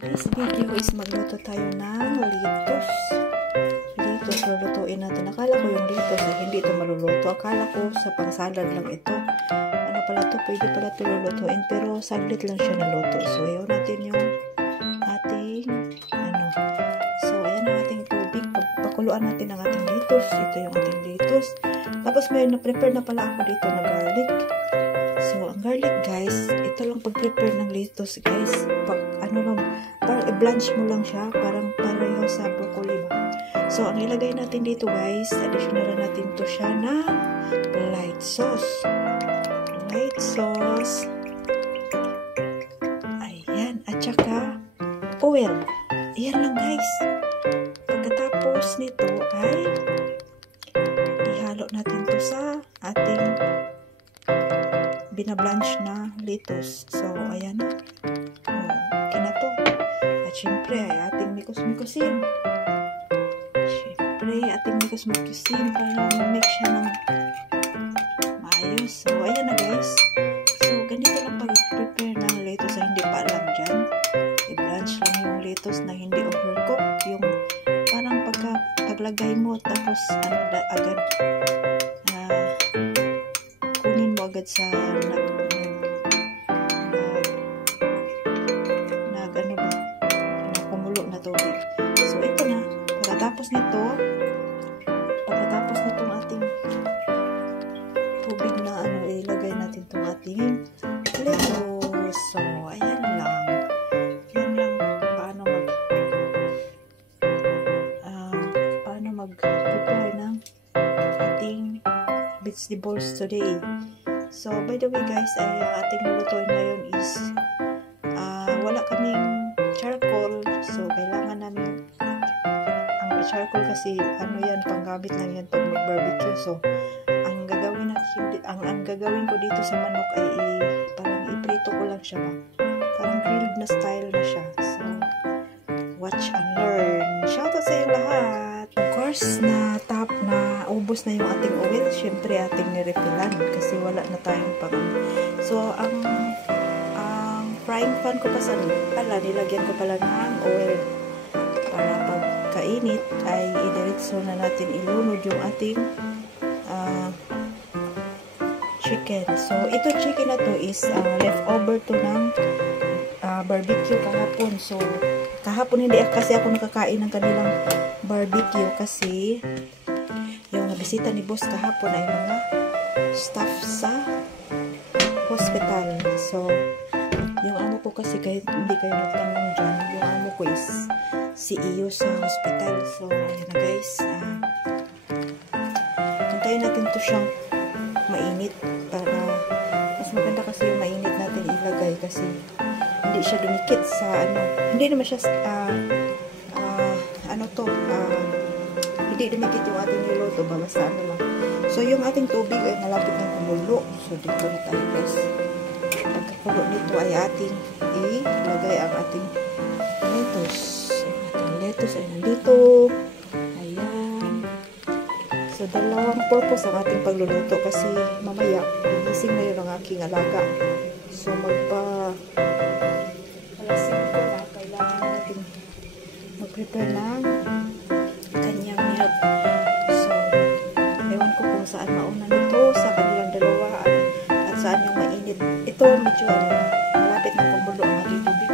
This video is magluto tayo ng litos. Litos, lulutuin natin. Akala ko yung litos ay hindi ito maluluto. Akala ko sa pang-salad lang ito. Ano pala ito? Pwede pala ito lulutuin. Pero saglit lang siya naluto. So, ayaw natin yung ating So, ayan ang ating tubig. Pakuluan natin ang ating litos. Ito yung ating litos. Tapos may na-prepare na pala ako dito na garlic. So, ang garlic guys, ito lang pag-prepare ng litos guys. I-blanch mo lang siya, parang pareho sa broccoli ba. So, ang ilagay natin dito guys, additional natin to siya ng light sauce. Light sauce. Ayan, at saka oil. Ayan lang guys. Pagkatapos nito ay ihalo natin to sa ating binablanch na litos. So, ayan na. Okay na to. At syempre, ay ating mikos-mikosin. Syempre, ating mikos-mikosin para ma-make siya ng maayos. So, ayan na guys. So, ganito lang pag-prepare ng litos na hindi pa alam dyan. I-blanch lang yung litos na hindi overcook. Yung parang paglagay mo, tapos agad kunin mo agad sa tubig. So, ito na. Pagkatapos nitong ating tubig na ilagay natin itong ating litos. So, ayan lang. Yan lang paano mag-prepare ng ating vegetables today. So, by the way guys, ay ating lulutuin ngayon is wala kaming charcoal. So, kailangan namin ang charcoal kasi yan, panggamit lang yan pag mag-barbecue. So, ang gagawin ko dito sa manok ay parang iprito ko lang siya ba. Parang grilled na style na siya. So, watch and learn. Shoutout sa inyo lahat. Of course, ubos na yung ating oil. Syempre, ating nirefillan kasi wala na tayong pang. So, ang frying pan ko nilagyan ko pala ng oil para pagkainit ay idiretso na natin ilunod yung ating chicken. So, ito chicken na to is leftover to ng barbecue kahapon. So, kahapon hindi kasi ako nakakain ng kanilang barbecue kasi yung nabisita ni boss kahapon ay mga staff sa hospital. So, yung amo ko kasi kahit hindi kayo nagtanong dyan, yung amo ko is CEO sa hospital. So, ayan na guys. Hintayin natin to siyang mainit para mas maganda kasi yung mainit natin ilagay kasi hindi siya dumikit sa hindi naman siya hindi dumikit yung ating niluto ba, basta lang. So, yung ating tubig ay malapit ng kumulo. So, dito na tayo guys. Pagkakulo nito ay ating ilagay ang ating lettuce. Ang ating lettuce ay nandito. Ayan. So, dalawang purpose ang ating pagluluto kasi mamaya, gigising na yun ang aking alaga. So, alas 5 na, kailangan natin mag-prepare ng kanyang milk. So, ewan ko kung saan mauna nito sa kanilang dalawa at saan yung mainit. Ito medyo malapit na kumulo ang ating tubig.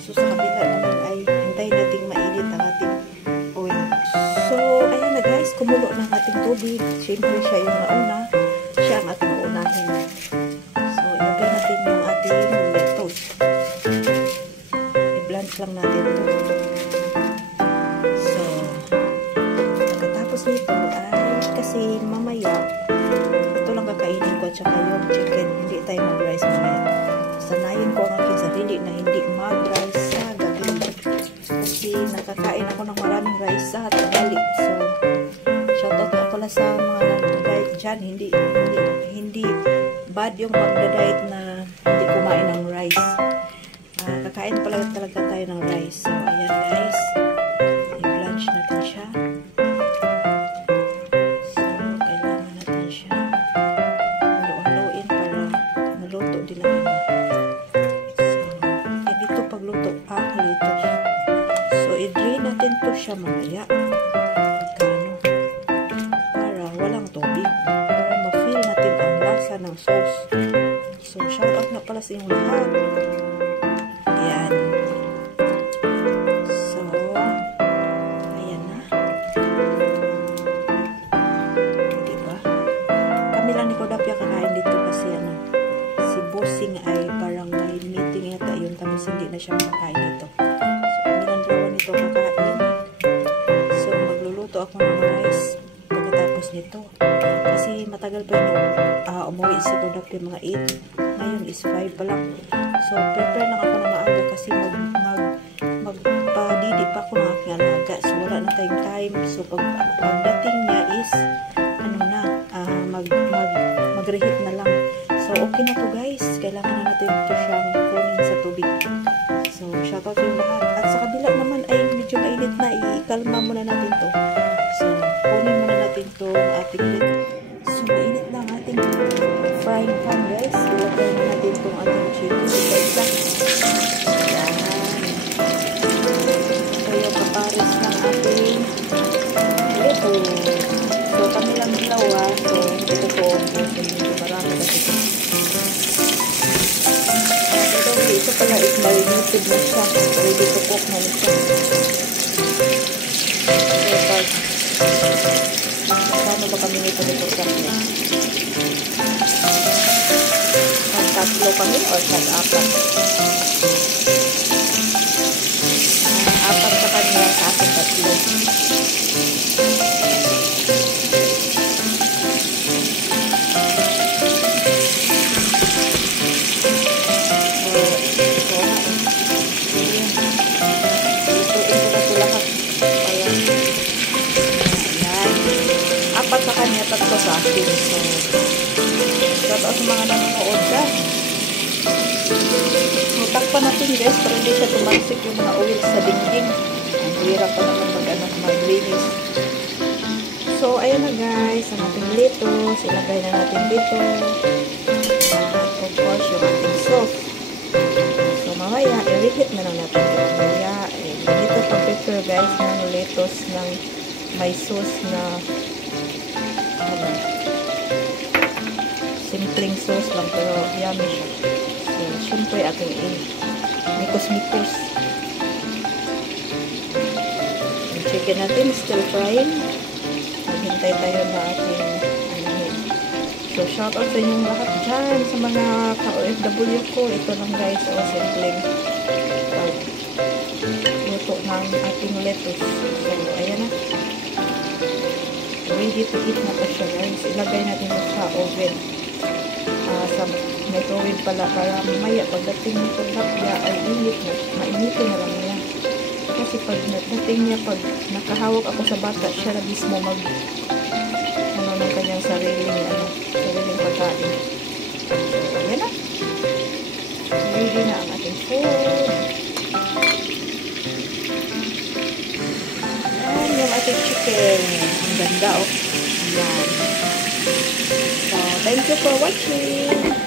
So, sa kabila naman ay hintayin nating mainit ang ating oil. So, ayan na guys, kumulo ng ating tubig. Siyempre siya yung nauna. Siya ang ating uunahin. So, ilagay natin yung ating lettuce. I-blanch lang natin ito. So, pagkatapos nito ay kasi mamaya ito lang kakainin ko at saka yung chicken. Hindi tayo mag-rice mamaya. Sanayin ko ang aking sarili na hindi mag-rice sa gabi. Kasi nakakain ako ng maraming rice sa tanghali. So, shoutout nga pala sa mga nag-diet dyan. Hindi bad yung mag-diet na hindi kumain ng rice. Kakain pala talaga tayo ng rice. So, ayan guys. I-blanch natin siya. Dito pagluto ang litos. siya mamaya. Pagkano. Para walang tubig. Para ma-feel natin ang lasa ng sauce. So, shout out na pala sa inyong lahat. Ayan. So, ayan na. Diba? Kami lang ni Kodapia kakain dito kasi ano, si Bossing ay parang may meeting yata yun, tapos hindi na siya makakain dito. So, kami lang dalawa nito kakain. So, magluluto ako ng rice pagkatapos nito. Kasi matagal pa yun umuwi si Kodapia mga 8. Ngayon is 5 pa lang. So, prepare lang ako na maaga kasi magpadidi pa ako ng aking alaga. So, wala na tayong time. So, pagdating niya is ano na, mag-reheat na lang. So, okay na to guys. Kailangan na natin ito siyang kunin sa tubig. So, shoutout yung lahat. At sa kabila naman ay medyo mainit na. Ikalma muna natin to. So, kunin muna natin to ating lid. So, mainit na ang ating frying pan guys. Ilagay na natin itong ating chicken. Isa-isa. Ayan. Ito yung kapares ng ating lito. So, kami lang dalawa. So, ito po. Medyo marami kasi ito. Ito pala is marinated na siya. Ready to cook na siya. So, kasama ba kami nito ni Kodapia? Tatlo kami or apat? Apat sa kanila sa akin tatlo. Apat sa kanya, tatlo sa akin. So, tapos sa mga nanonood ka. So, takpan natin guys, para hindi siya tumansik yung mga oil sa dingding. Ang hirap pa naman maglinis. So, ayan na guys, ang ating lettuce. Ilagay na natin dito. Of course, yung ating sauce. So, mamaya, i-reheat na lang natin. Mamaya, ganito pag-prepare guys ng lettuce ng may sauce na simpleng sauce lang pero yummy siya. So, syempre ating mikos-mikos. Yung chicken natin still frying. Maghintay tayo na ating so, shout out sa inyong lahat dyan sa mga ka-OFW ko. Ito lang guys, simpleng luto ng ating lettuce. So, ayan na. Ready to eat na pa siya guys. Ilagay natin sa oven. Sa microwave pala para mamaya pagdating ni Kodapia ay init na. Mainitin na lang niya. Kasi pag dating niya, pag nakahawak ako sa bata, siya na mismo ng kanyang sariling pagkain. So, ayan na. Ready na ang ating food. Ayan yung ating chicken. Ang ganda oh. Ayan. So, thank you for watching.